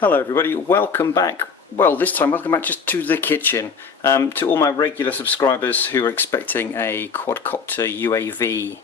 Hello everybody, welcome back. Well, this time welcome back just to the kitchen. To all my regular subscribers who are expecting a quadcopter UAV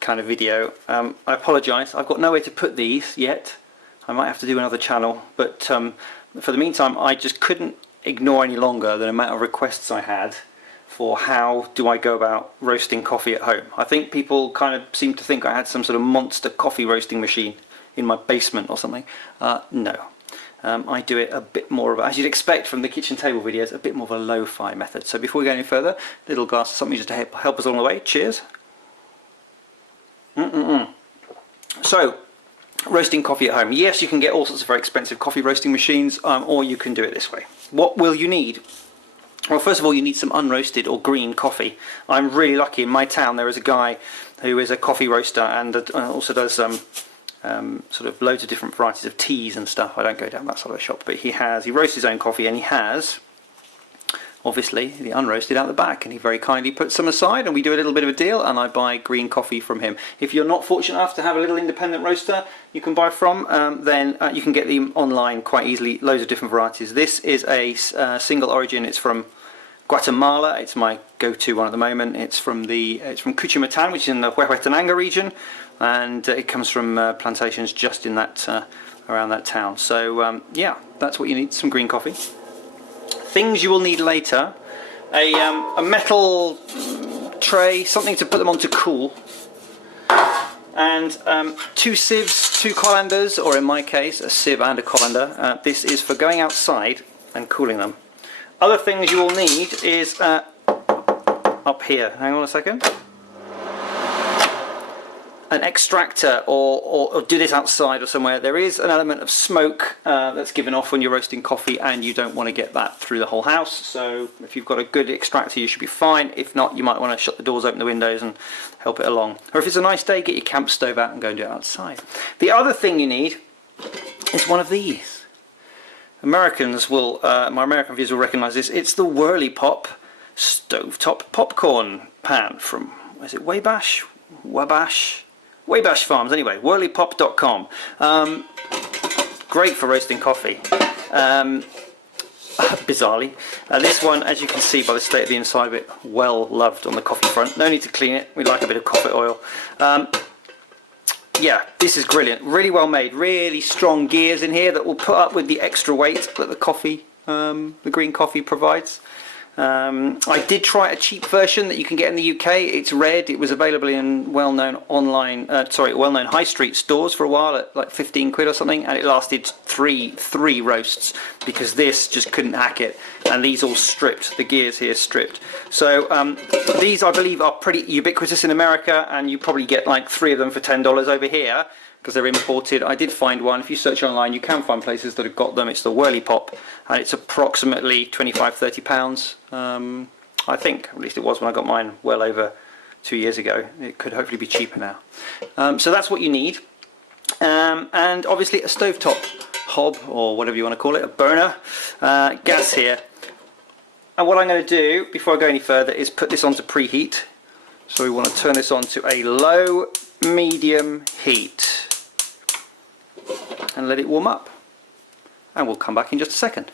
kind of video, I apologise, I've got nowhere to put these yet. I might have to do another channel, but for the meantime I just couldn't ignore any longer the amount of requests I had for how do I go about roasting coffee at home. I think people kind of seem to think I had some sort of monster coffee roasting machine in my basement or something. No. I do it a bit more of, as you'd expect from the kitchen table videos, a bit more of a lo-fi method. So before we go any further, little glass of something just to help us along the way. Cheers. So, roasting coffee at home. Yes, you can get all sorts of very expensive coffee roasting machines, or you can do it this way. What will you need? Well, first of all, you need some unroasted or green coffee. I'm really lucky. In my town there is a guy who is a coffee roaster and also does sort of loads of different varieties of teas and stuff. I don't go down that sort of shop, but he roasts his own coffee, and he has obviously the unroasted out the back, and he very kindly puts some aside, and we do a little bit of a deal, and I buy green coffee from him. If you're not fortunate enough to have a little independent roaster you can buy from, then you can get them online quite easily, loads of different varieties. This is a single origin. It's from Guatemala. It's my go-to one at the moment. It's from Cuchumatan, which is in the Huehuetenango region, and it comes from plantations just in that around that town. So yeah, that's what you need, some green coffee. Things you will need later: a metal tray, something to put them on to cool, and 2 sieves, 2 colanders, or in my case a sieve and a colander. This is for going outside and cooling them. Other things you will need is up here, hang on a second, an extractor, or do this outside or somewhere. There is an element of smoke that's given off when you're roasting coffee, and you don't want to get that through the whole house. So if you've got a good extractor you should be fine. If not, you might want to shut the doors, open the windows and help it along. Or if it's a nice day, get your camp stove out and go and do it outside. The other thing you need is one of these. Americans will, my American viewers will recognise this. It's the Whirleypop stovetop popcorn pan from, is it Wabash Farms, anyway, whirleypop.com. Great for roasting coffee. Bizarrely. This one, as you can see by the state of the inside of it, well loved on the coffee front. No need to clean it, we like a bit of coffee oil. Yeah, this is brilliant, really well made, really strong gears in here that will put up with the extra weight that the coffee, the green coffee provides. I did try a cheap version that you can get in the UK. It's red. It was available in well-known high street stores for a while at like 15 quid or something, and it lasted three roasts, because this just couldn't hack it, and these all stripped, the gears here stripped. So these, I believe, are pretty ubiquitous in America, and you probably get like 3 of them for $10 over here, because they're imported. I did find one. If you search online, you can find places that have got them. It's the Whirleypop, and it's approximately £25–30. I think, at least it was when I got mine well over 2 years ago. It could hopefully be cheaper now. So that's what you need, and obviously a stovetop hob, or whatever you want to call it, a burner, gas here. And what I'm going to do before I go any further is put this on to preheat. So we want to turn this on to a low medium heat and let it warm up, and we'll come back in just a second.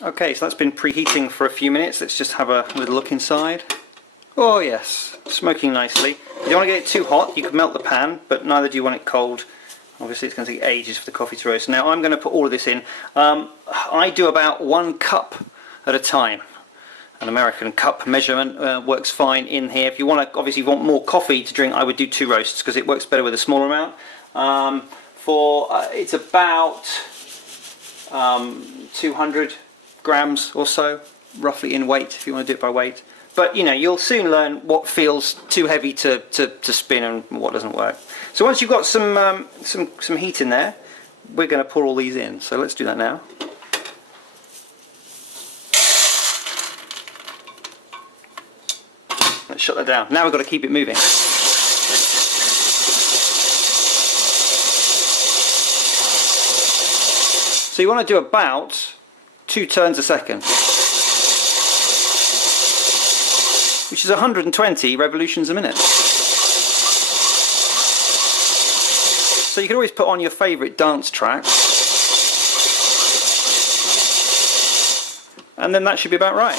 Okay, so that's been preheating for a few minutes. Let's just have a little look inside. Oh yes, smoking nicely. You don't want to get it too hot, you can melt the pan, but neither do you want it cold. Obviously it's going to take ages for the coffee to roast. Now I'm going to put all of this in. I do about 1 cup at a time. An American cup measurement works fine in here. If you want to, obviously, want more coffee to drink, I would do 2 roasts, because it works better with a smaller amount. It's about 200 grams or so, roughly, in weight, if you want to do it by weight. But you know, you'll soon learn what feels too heavy to spin and what doesn't work. So once you've got some heat in there, we're going to pour all these in. So let's do that now. Let's shut that down. Now we've got to keep it moving. So you want to do about 2 turns a second, which is 120 revolutions a minute. So you can always put on your favourite dance track. and then that should be about right.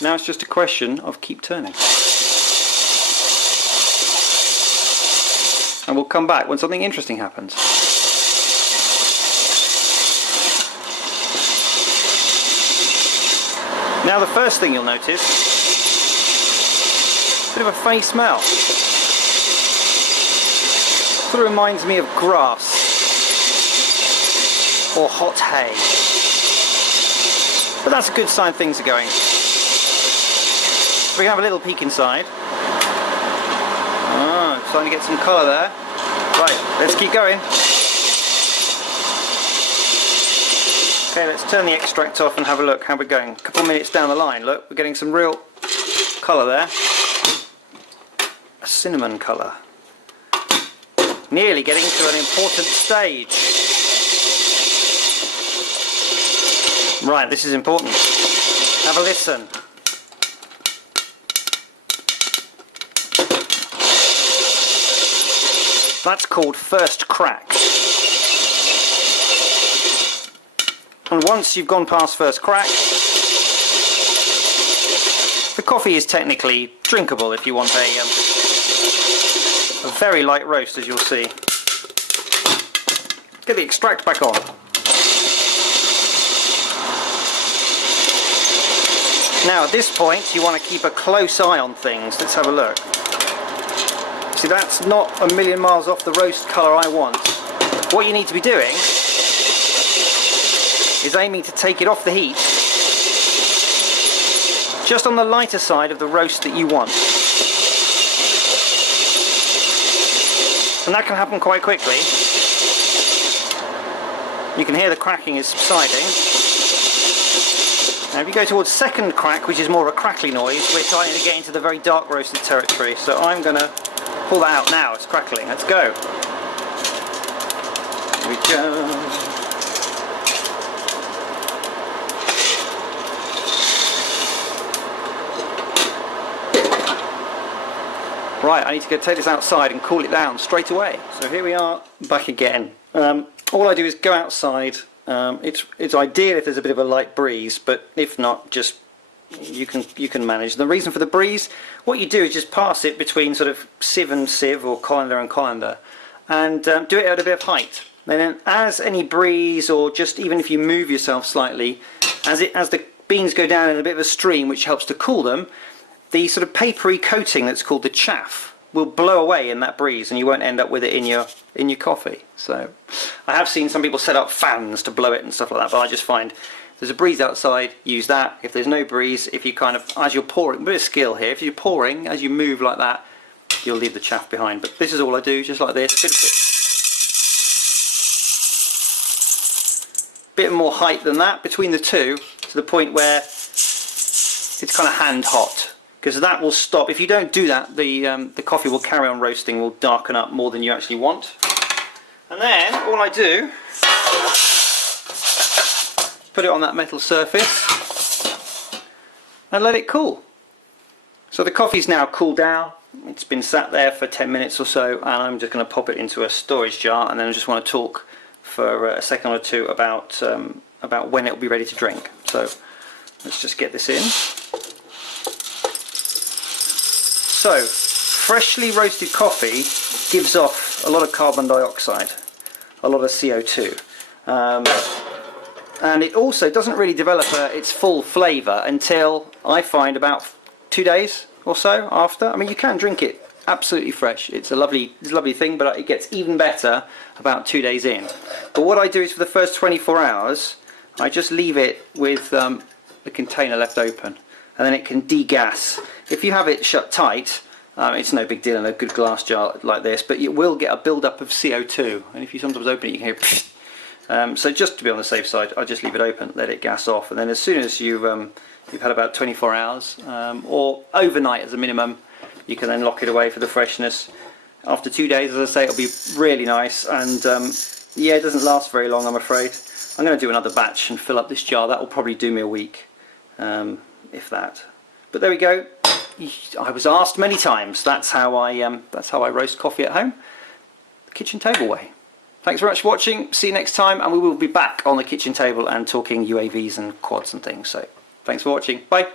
Now it's just a question of keep turning. And we'll come back when something interesting happens. Now the first thing you'll notice, a bit of a funny smell. Sort of reminds me of grass or hot hay. But that's a good sign things are going. We can have a little peek inside. Ah, starting to get some colour there. Right, let's keep going. Okay, let's turn the extract off and have a look how we're going. A couple of minutes down the line, look, we're getting some real colour there. A cinnamon colour. Nearly getting to an important stage. Right, this is important. Have a listen. That's called first crack. And once you've gone past first crack, the coffee is technically drinkable if you want a very light roast, as you'll see. Get the extract back on. Now at this point you want to keep a close eye on things. Let's have a look. See, that's not a million miles off the roast colour I want. What you need to be doing is aiming to take it off the heat just on the lighter side of the roast that you want. And that can happen quite quickly. You can hear the cracking is subsiding. Now if you go towards second crack, which is more of a crackly noise, we're starting to get into the very dark roasted territory. So I'm going to pull that out now, it's crackling. Let's go. Here we go. Right, I need to go take this outside and cool it down straight away. So here we are, back again. All I do is go outside. It's ideal if there's a bit of a light breeze, but if not, just you can manage. The reason for the breeze, what you do is just pass it between sort of sieve and sieve, or colander and colander, and do it at a bit of height. And then as any breeze, or just even if you move yourself slightly, as the beans go down in a bit of a stream, which helps to cool them, the sort of papery coating that's called the chaff will blow away in that breeze, and you won't end up with it in your coffee. So I have seen some people set up fans to blow it and stuff like that, but I just find if there's a breeze outside, use that. If there's no breeze, if you kind of, as you're pouring, a bit of skill here, if you're pouring, as you move like that, you'll leave the chaff behind. But this is all I do, just like this. Bit more height than that between the two, to the point where it's kind of hand hot, because that will stop. If you don't do that, the coffee will carry on roasting, will darken up more than you actually want. And then all I do, put it on that metal surface and let it cool. So the coffee's now cooled down. It's been sat there for 10 minutes or so, and I'm just going to pop it into a storage jar, and then I just want to talk for a second or two about when it will be ready to drink. So let's just get this in. So freshly roasted coffee gives off a lot of carbon dioxide, a lot of CO2. And it also doesn't really develop its full flavour until, I find, about 2 days or so after. I mean, you can drink it absolutely fresh. It's a lovely thing, but it gets even better about 2 days in. But what I do is for the first 24 hours, I just leave it with the container left open, and then it can degas. If you have it shut tight, it's no big deal in a good glass jar like this, but you will get a build-up of CO2, and if you sometimes open it, you can hear so just to be on the safe side, I just leave it open, let it gas off, and then as soon as you've had about 24 hours, or overnight as a minimum, you can then lock it away for the freshness. After 2 days, as I say, it'll be really nice, and yeah, it doesn't last very long, I'm afraid. I'm going to do another batch and fill up this jar. That will probably do me a week, if that. But there we go. I was asked many times. That's how I roast coffee at home, the kitchen table way. Thanks very much for watching. See you next time, and we will be back on the kitchen table and talking UAVs and quads and things. So thanks for watching. Bye.